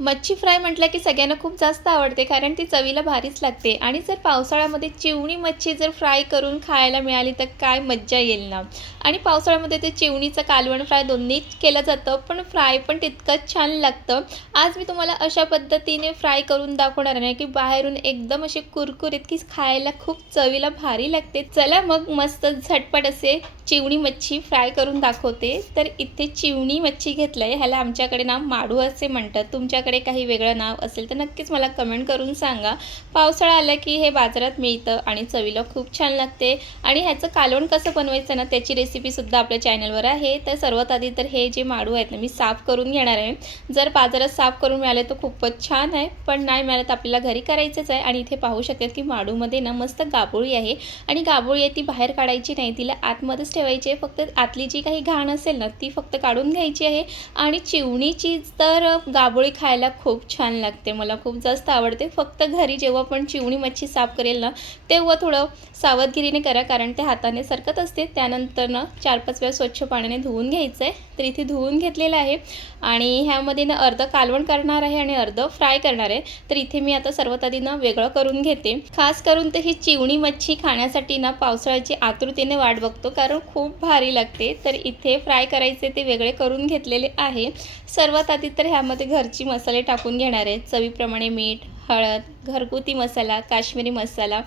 मच्छी फ्राय म्हटलं की सगळ्यांना खूप जास्त आवडते, कारण ती चवीला भारीच लागते. आणि जर पावसाळ्यामध्ये चिवणी मच्छी जर फ्राय करून खायला मिळाली तर काय मज्जा येईल ना. आणि पावसाळ्यामध्ये ते चिवणीचं कालवण फ्राय दोन्हीच केलं जातं, पण फ्राय पण तितकंच छान लागतं. आज मी तुम्हाला अशा पद्धतीने फ्राय करून दाखवणार आहे की बाहेरून एकदम असे कुरकुरीत की खायला खूप चवीला भारी लागते. चला मग मस्त झटपट असे चिवणी मच्छी फ्राय करून दाखवते. तर इथे चिवणी मच्छी घेतलंय, ह्याला आमच्याकडे ना माडू असे म्हणतात. तुमच्याकडे काही वेगळं नाव असेल तर नक्कीच मला कमेंट करून सांगा. पावसाळा आला की हे बाजारात मिळतं आणि चवीला खूप छान लागते. आणि ह्याचं कालवण कसं बनवायचं ना, त्याची रेसिपीसुद्धा आपल्या चॅनलवर आहे. तर सर्वात आधी तर हे जे माडू आहेत ना, मी साफ करून घेणार आहे. जर बाजारात साफ करून मिळाले तर खूपच छान आहे, पण नाही मिळालं तर आपल्याला घरी करायचंच आहे. आणि इथे पाहू शकतात की माडूमध्ये ना मस्त गाभोळी आहे, आणि गाभोळी आहे ती बाहेर काढायची नाही, तिला आतमध्येच ठेवायची आहे. फक्त आतली जी काही घाण असेल ना ती फक्त काढून घ्यायची आहे. आणि चिवणीची तर गाभोळी खायला खूप छान लागते, मला खूप जास्त आवडते. फक्त घरी जेव्हा पण चिवणी मच्छी साफ करेल ना तेव्हा थोडं सावधगिरीने करा, कारण ते हाताने सरकत असते. त्यानंतर ना 4-5 वेळा स्वच्छ पाण्याने धुवून घ्यायचं आहे. तर इथे धुवून घेतलेलं आहे आणि ह्यामध्ये ना अर्ध कालवण करणार आहे आणि अर्ध फ्राय करणार आहे. तर इथे मी आता सर्वात आधी ना वेगळं करून घेते. खास करून तर ही चिवणी मच्छी खाण्यासाठी ना पावसाळ्याची आतुरतेने वाट बघतो, कारण खूप भारी लागते. तर इथे फ्राय करायचे ते वेगळे करून घेतलेले आहे. सर्वात आधी तर ह्यामध्ये घरची मसाले टाकून घेणार आहे. चवीप्रमाणे मीठ, हळद, घरगुती मसाला, काश्मीरी मसाला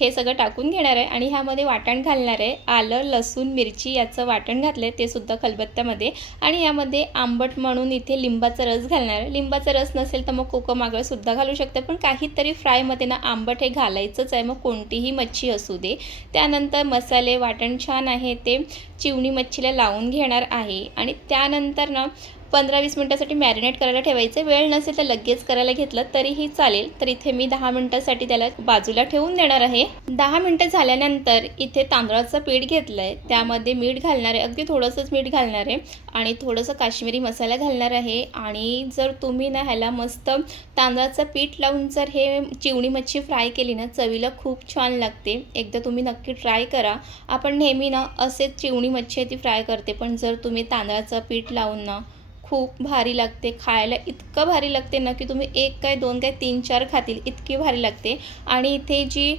हे सगळं टाकून घेणार आहे. आणि ह्यामध्ये वाटण घालणार आहे. आलं, लसूण, मिरची याचं वाटण घातलं आहे, ते सुद्धा खलबत्त्यामध्ये. आणि यामध्ये आंबट म्हणून इथे लिंबाचा रस घालणार आहे. लिंबाचा रस नसेल तर मग कोकम आगळसुद्धा घालू शकते, पण काहीतरी फ्रायमध्ये ना आंबट हे घालायचंच आहे, मग कोणतीही मच्छी असू दे. त्यानंतर मसाले वाटण छान आहे ते चिवणी मच्छीला लावून घेणार आहे. आणि त्यानंतर ना 15-20 मिनटासाठी मॅरिनेट करायला ठेवायचं. वेळ नसेल तर लगेच करायला घेतलं तरीही चालेल. तर इथे मी 10 मिनटासाठी त्याला बाजूला ठेवून देणार आहे. 10 मिनटं झाल्यानंतर इथे तांदळाचं पीठ घेतलं आहे, त्यामध्ये मीठ घालणार आहे, अगदी थोडंसंच मीठ घालणार आहे. आणि थोडंसं काश्मीरी मसाला घालणार आहे. आणि जर तुम्ही ना ह्याला मस्त तांदळाचं पीठ लावून जर हे चिवणी मच्छी फ्राय केली ना चवीला खूप छान लागते. एकदा तुम्ही नक्की ट्राय करा. आपण नेहमी ना असेच चिवणी मच्छी ती फ्राय करते, पण जर तुम्ही तांदळाचं पीठ लावून ना खूप भारी लागते. खायला इतकं भारी लागते ना की तुम्ही 1 काय 2 काय 3-4 खातील, इतकी भारी लागते. आणि इथे जी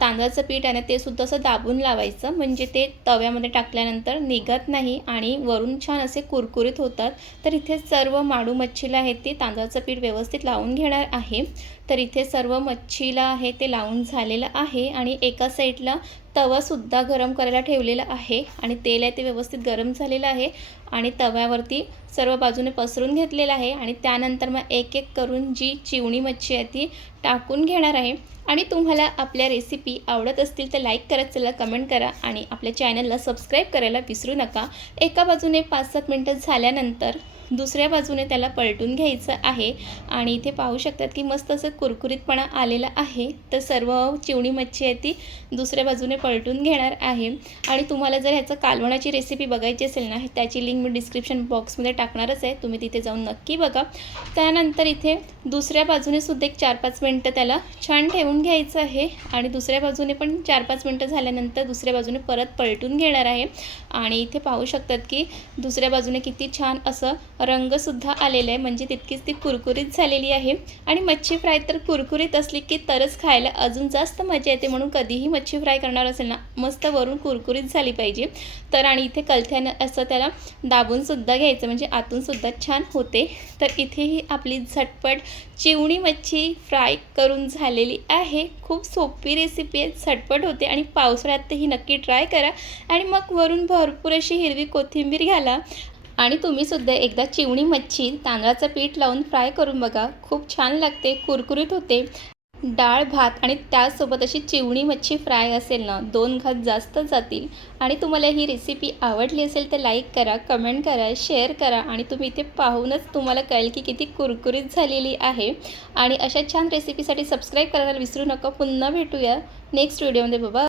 तांदळाचं पीठ आहे ना ते सुद्धा असं दाबून लावायचं, म्हणजे ते तव्यामध्ये टाकल्यानंतर निघत नाही आणि वरून छान असे कुरकुरीत होतात. तर इथे सर्व माडू मच्छीला आहे ते तांदळाचं पीठ व्यवस्थित लावून घेणार आहे. तर इथे सर्व मच्छीला आहे ते लावून झालेलं आहे. आणि एका साईडला तवासुद्धा गरम करायला ठेवलेला आहे आणि तेल आहे ते व्यवस्थित गरम झालेलं आहे. आणि तव्यावरती सर्व बाजूने पसरून घेतलेलं आहे. आणि त्यानंतर मग एक एक करून जी चिवणी मच्छी आहे ती टाकून घेणार आहे. आणि तुम्हाला आपल्या रेसिपी आवडत असतील तर लाईक करत चला, कमेंट करा आणि आपल्या चॅनलला सबस्क्राईब करायला विसरू नका. एका बाजूने 5-7 मिनटं झाल्यानंतर दुसऱ्या बाजूने त्याला पलटून घ्यायचं आहे. आणि इथे पाहू शकतात की मस्त असं कुरकुरीतपणा आलेला आहे. तर सर्व चिवणी मच्छी आहे ती दुसऱ्या बाजूने पलटून घेणार आहे. आणि तुम्हाला जर ह्याचं कालवणाची रेसिपी बघायची असेल ना, त्याची लिंक मी डिस्क्रिप्शन बॉक्समध्ये टाकणारच आहे, तुम्ही तिथे जाऊन नक्की बघा. त्यानंतर इथे दुसऱ्या बाजूने सुद्धा एक 4-5 मिनटं त्याला छान ठेवून घ्यायचं आहे. आणि दुसऱ्या बाजूने पण 4-5 मिनटं झाल्यानंतर दुसऱ्या बाजूने परत पलटून घेणार आहे. आणि इथे पाहू शकतात की दुसऱ्या बाजूने किती छान असं रंगसुद्धा आलेला आहे, म्हणजे तितकीच ती कुरकुरीत झालेली आहे. आणि मच्छी फ्राय तर कुरकुरीत असली की तरच खायला अजून जास्त मजा येते, म्हणून कधीही मच्छी फ्राय करणार असेल ना मस्त वरून कुरकुरीत झाली पाहिजे. तर आणि इथे कलथ्यानं असं त्याला दाबूनसुद्धा घ्यायचं, म्हणजे आतूनसुद्धा छान होते. तर इथेही आपली झटपट चिवणी मच्छी फ्राय करून झालेली आहे. खूप सोपी रेसिपी आहे, झटपट होते आणि पावसाळ्यात ही नक्की ट्राय करा. आणि मग वरून भरपूर अशी हिरवी कोथिंबीर घाला. आणि तुम्हीसुद्धा एकदा चिवणी मच्छी तांदळाचं पीठ लावून फ्राय करून बघा, खूप छान लागते, कुरकुरीत होते. डाळ भात आणि त्यासोबत अशी चिवणी मच्छी फ्राय असेल ना 2 घास जास्त जातील. आणि तुम्हाला ही रेसिपी आवडली असेल तर लाईक करा, कमेंट करा, शेअर करा. आणि तुम्ही इथे पाहूनच तुम्हाला कळेल की किती कुरकुरीत झालेली आहे. आणि अशा छान रेसिपीसाठी सबस्क्राईब करायला विसरू नका. पुन्हा भेटूया नेक्स्ट व्हिडिओमध्ये. बाबा.